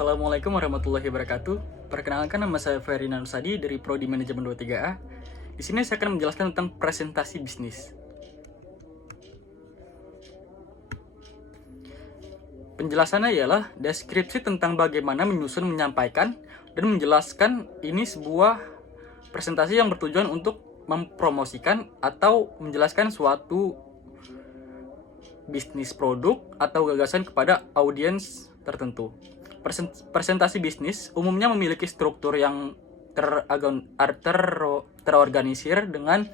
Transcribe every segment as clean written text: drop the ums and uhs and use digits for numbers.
Assalamualaikum warahmatullahi wabarakatuh. Perkenalkan, nama saya Ferdinand Sadi dari Prodi Manajemen 23A. Di sini saya akan menjelaskan tentang presentasi bisnis. Penjelasannya ialah deskripsi tentang bagaimana menyusun, menyampaikan, dan menjelaskan ini sebuah presentasi yang bertujuan untuk mempromosikan atau menjelaskan suatu bisnis produk atau gagasan kepada audiens tertentu. Presentasi bisnis umumnya memiliki struktur yang terorganisir dengan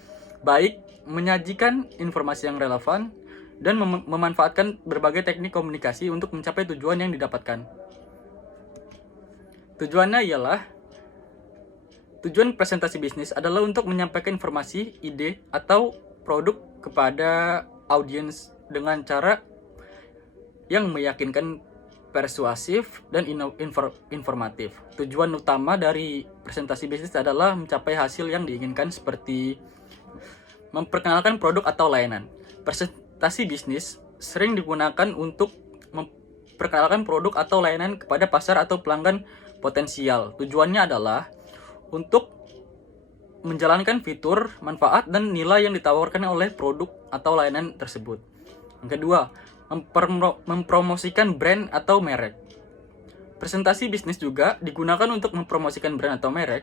baik, menyajikan informasi yang relevan, dan memanfaatkan berbagai teknik komunikasi untuk mencapai tujuan yang didapatkan. Tujuan presentasi bisnis adalah untuk menyampaikan informasi, ide, atau produk kepada audiens dengan cara yang meyakinkan, persuasif, dan informatif. Tujuan utama dari presentasi bisnis adalah mencapai hasil yang diinginkan, seperti memperkenalkan produk atau layanan. Presentasi bisnis sering digunakan untuk memperkenalkan produk atau layanan kepada pasar atau pelanggan potensial. Tujuannya adalah untuk menjalankan fitur, manfaat, dan nilai yang ditawarkan oleh produk atau layanan tersebut. Yang kedua, mempromosikan brand atau merek. Presentasi bisnis juga digunakan untuk mempromosikan brand atau merek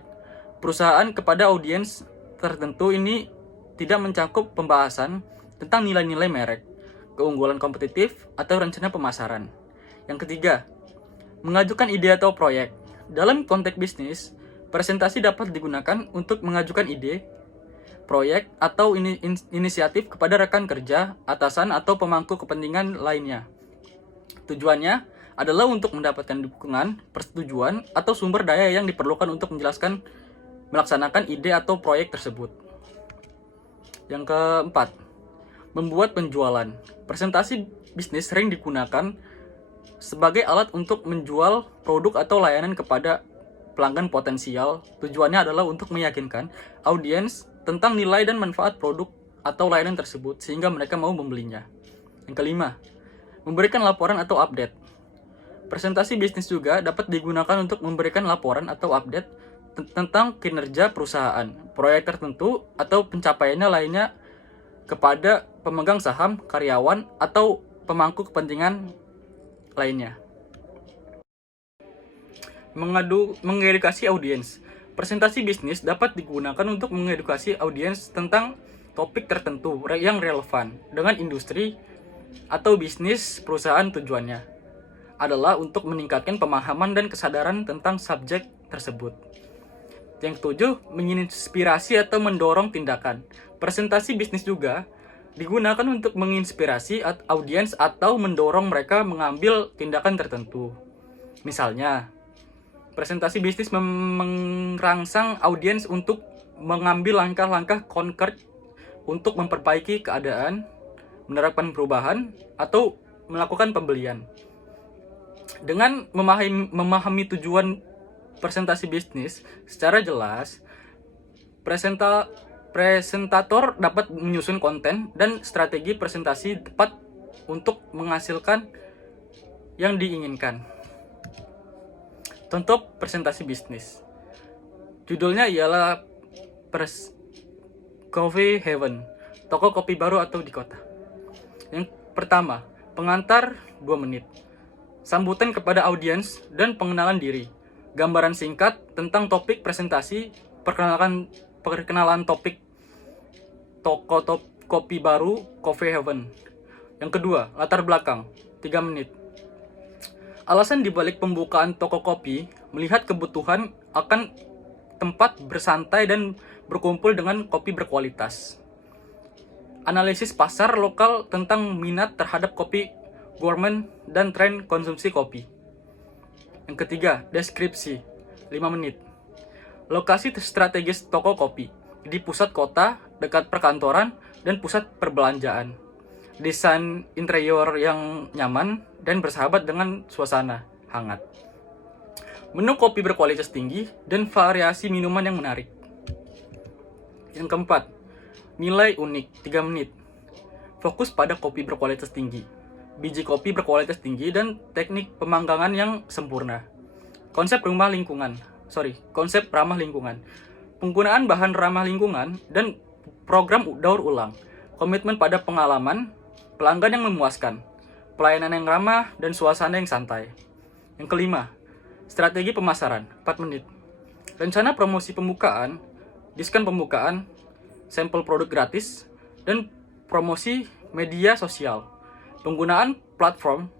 perusahaan kepada audiens tertentu. Ini tidak mencakup pembahasan tentang nilai-nilai merek, keunggulan kompetitif, atau rencana pemasaran. Yang ketiga, mengajukan ide atau proyek. Dalam konteks bisnis, presentasi dapat digunakan untuk mengajukan ide, proyek, atau inisiatif kepada rekan kerja, atasan, atau pemangku kepentingan lainnya. Tujuannya adalah untuk mendapatkan dukungan, persetujuan, atau sumber daya yang diperlukan untuk melaksanakan ide atau proyek tersebut. Yang keempat, membuat penjualan. Presentasi bisnis sering digunakan sebagai alat untuk menjual produk atau layanan kepada pelanggan potensial. Tujuannya adalah untuk meyakinkan audiens tentang nilai dan manfaat produk atau layanan tersebut sehingga mereka mau membelinya. Yang kelima, memberikan laporan atau update. Presentasi bisnis juga dapat digunakan untuk memberikan laporan atau update tentang kinerja perusahaan, proyek tertentu, atau pencapaiannya lainnya kepada pemegang saham, karyawan, atau pemangku kepentingan lainnya. Mengedukasi audiens. Presentasi bisnis dapat digunakan untuk mengedukasi audiens tentang topik tertentu yang relevan dengan industri atau bisnis perusahaan. Tujuannya adalah untuk meningkatkan pemahaman dan kesadaran tentang subjek tersebut. Yang ketujuh, menginspirasi atau mendorong tindakan. Presentasi bisnis juga digunakan untuk menginspirasi audiens atau mendorong mereka mengambil tindakan tertentu. Misalnya, presentasi bisnis merangsang audiens untuk mengambil langkah-langkah konkret untuk memperbaiki keadaan, menerapkan perubahan, atau melakukan pembelian. Dengan memahami tujuan presentasi bisnis secara jelas, presentator dapat menyusun konten dan strategi presentasi tepat untuk menghasilkan yang diinginkan. Contoh presentasi bisnis. Judulnya ialah Coffee Heaven, toko kopi baru atau di kota. Yang pertama, pengantar 2 menit. Sambutan kepada audiens dan pengenalan diri. Gambaran singkat tentang topik presentasi, perkenalan topik toko kopi baru Coffee Heaven. Yang kedua, latar belakang 3 menit. Alasan dibalik pembukaan toko kopi, melihat kebutuhan akan tempat bersantai dan berkumpul dengan kopi berkualitas. Analisis pasar lokal tentang minat terhadap kopi gourmet dan tren konsumsi kopi. Yang ketiga, deskripsi 5 menit. Lokasi strategis toko kopi di pusat kota, dekat perkantoran, dan pusat perbelanjaan. Desain interior yang nyaman dan bersahabat dengan suasana hangat. Menu kopi berkualitas tinggi dan variasi minuman yang menarik. Yang keempat, nilai unik 3 menit. Fokus pada kopi berkualitas tinggi, biji kopi berkualitas tinggi, dan teknik pemanggangan yang sempurna. Konsep ramah lingkungan. Penggunaan bahan ramah lingkungan dan program daur ulang. Komitmen pada pengalaman, pelanggan yang memuaskan, pelayanan yang ramah, dan suasana yang santai. Yang kelima, strategi pemasaran, 4 menit. Rencana promosi pembukaan, diskon pembukaan, sampel produk gratis, dan promosi media sosial. Penggunaan platform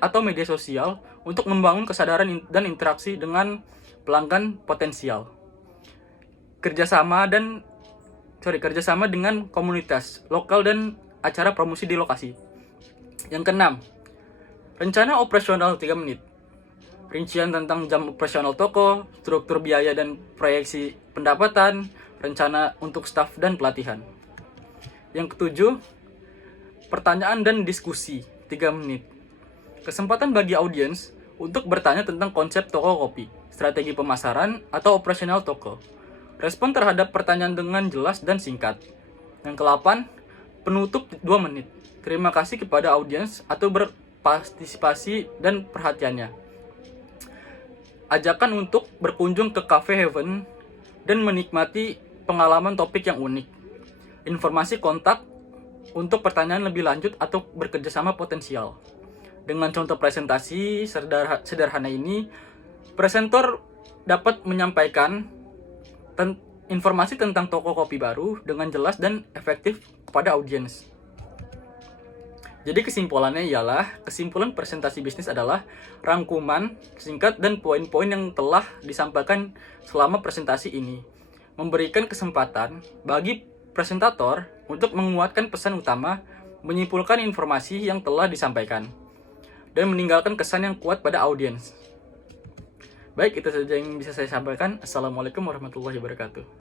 atau media sosial untuk membangun kesadaran dan interaksi dengan pelanggan potensial. Kerjasama dengan komunitas lokal dan acara promosi di lokasi. Yang keenam, rencana operasional 3 menit. Rincian tentang jam operasional toko, struktur biaya dan proyeksi pendapatan, rencana untuk staf dan pelatihan. Yang ketujuh, pertanyaan dan diskusi 3 menit. Kesempatan bagi audiens untuk bertanya tentang konsep toko kopi, strategi pemasaran, atau operasional toko. Respon terhadap pertanyaan dengan jelas dan singkat. Yang ke-8, penutup 2 menit. Terima kasih kepada audiens atau berpartisipasi dan perhatiannya. Ajakan untuk berkunjung ke Cafe Heaven dan menikmati pengalaman topik yang unik. Informasi kontak untuk pertanyaan lebih lanjut atau bekerjasama potensial. Dengan contoh presentasi sederhana ini, presenter dapat menyampaikan informasi tentang toko kopi baru dengan jelas dan efektif kepada audiens. Jadi kesimpulan presentasi bisnis adalah rangkuman singkat dan poin-poin yang telah disampaikan selama presentasi ini, memberikan kesempatan bagi presentator untuk menguatkan pesan utama, menyimpulkan informasi yang telah disampaikan, dan meninggalkan kesan yang kuat pada audiens. Baik, itu saja yang bisa saya sampaikan. Assalamualaikum warahmatullahi wabarakatuh.